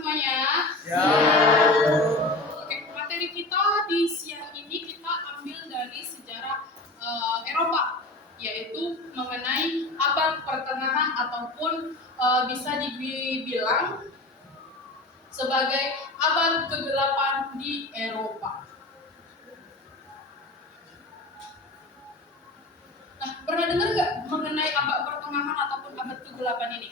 semuanya? Ya. Oke, materi kita di siang ini kita ambil dari sejarah Eropa, yaitu mengenai abad pertengahan ataupun bisa dibilang sebagai abad kegelapan di Eropa. Nah, pernah dengar nggak mengenai abad pertengahan ataupun abad kegelapan ini?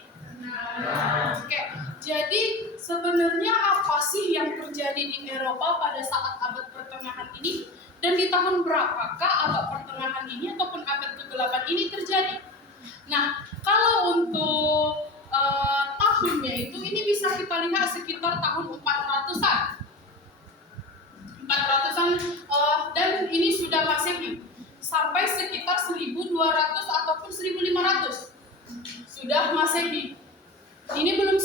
Oke, jadi sebenarnya apa sih yang terjadi di Eropa pada saat abad pertengahan ini? Dan di tahun berapakah abad pertengahan ini ataupun abad kegelapan ini terjadi? Nah, kalau untuk tahunnya itu, ini bisa kita lihat sekitar tahun 400-an. 400-an dan ini sudah Masehi. Sampai sekitar 1200 ataupun 1500 sudah Masehi. Ini belum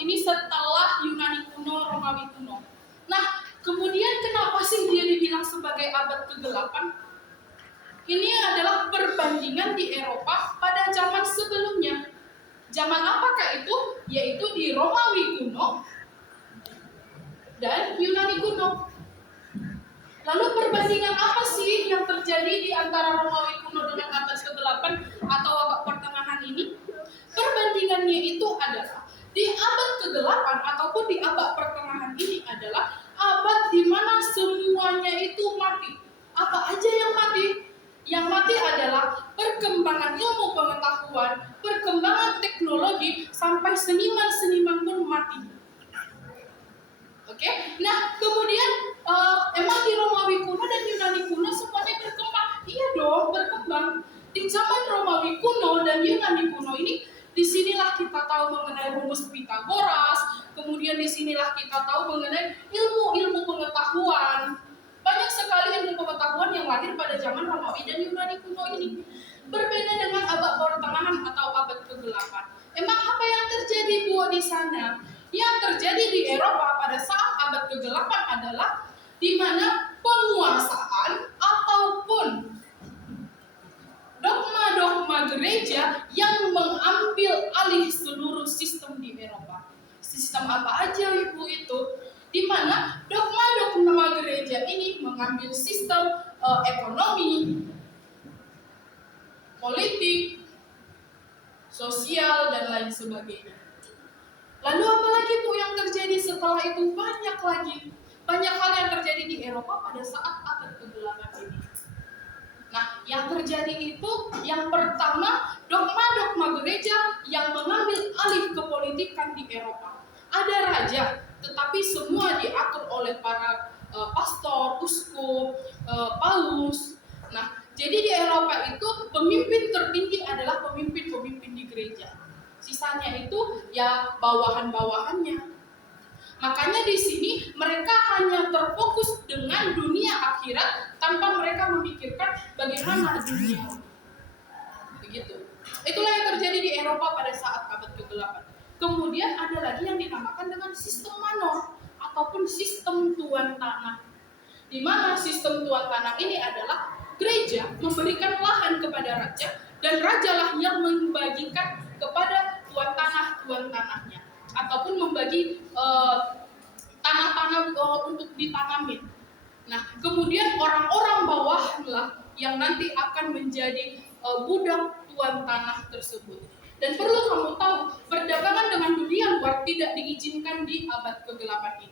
ini setelah Yunani kuno, Romawi kuno. Nah, kemudian kenapa sih dia dibilang sebagai abad ke-8? Ini adalah perbandingan di Eropa pada zaman sebelumnya. Zaman apakah itu? Yaitu di Romawi kuno dan Yunani kuno. Lalu perbandingan apa sih yang terjadi di antara Romawi kuno dengan abad ke-8 atau abad pertengahan ini? Perbandingannya itu adalah di abad ke-8 ataupun di abad pertengahan ini adalah abad di mana semuanya itu mati. Apa aja yang mati? Yang mati adalah perkembangan ilmu pengetahuan, perkembangan teknologi, sampai seniman-seniman pun mati. Oke, nah kemudian emang di Romawi kuno dan Yunani kuno semuanya berkembang? Iya dong, berkembang. Di zaman Romawi kuno dan Yunani kuno ini, disinilah kita tahu mengenai rumus Pitagoras, kemudian disinilah kita tahu mengenai ilmu-ilmu pengetahuan. Banyak sekali ilmu pengetahuan yang lahir pada zaman Romawi dan Yunani kuno ini. Berbeda dengan abad pertengahan atau abad ke-8. Emang apa yang terjadi Bu di sana? Yang terjadi di Eropa pada saat abad ke-8 adalah di mana penguasaan ataupun dogma-dogma gereja yang mengambil alih seluruh sistem di Eropa. Sistem apa aja Ibu itu? Di mana dogma-dogma gereja ini mengambil sistem ekonomi, politik, sosial, dan lain sebagainya. Lalu apa lagi Bu yang terjadi setelah itu? Banyak lagi. Banyak hal yang terjadi di Eropa pada saat abad ke-8 ini. Nah, yang terjadi itu yang pertama, dogma-dogma gereja yang mengambil alih kepolitikan di Eropa. Ada raja, tetapi semua diatur oleh para pastor, uskup, paus. Nah, jadi di Eropa itu pemimpin tertinggi adalah pemimpin-pemimpin di gereja. Sisanya itu ya bawahan-bawahannya. Makanya di sini mereka hanya terfokus dengan dunia akhirat tanpa mereka memikirkan bagaimana dunia. Begitu. Itulah yang terjadi di Eropa pada saat abad ke-8. Kemudian ada lagi yang dinamakan dengan sistem manor ataupun sistem tuan tanah. Di mana sistem tuan tanah ini adalah gereja memberikan lahan kepada raja dan rajalah yang membagikan kepada tuan tanahnya ataupun membagi tanah-tanah untuk ditanamin. Nah, kemudian orang-orang bawahlah yang nanti akan menjadi budak tuan tanah tersebut. Dan perlu kamu tahu, perdagangan dengan dunia luar tidak diizinkan di abad ke-8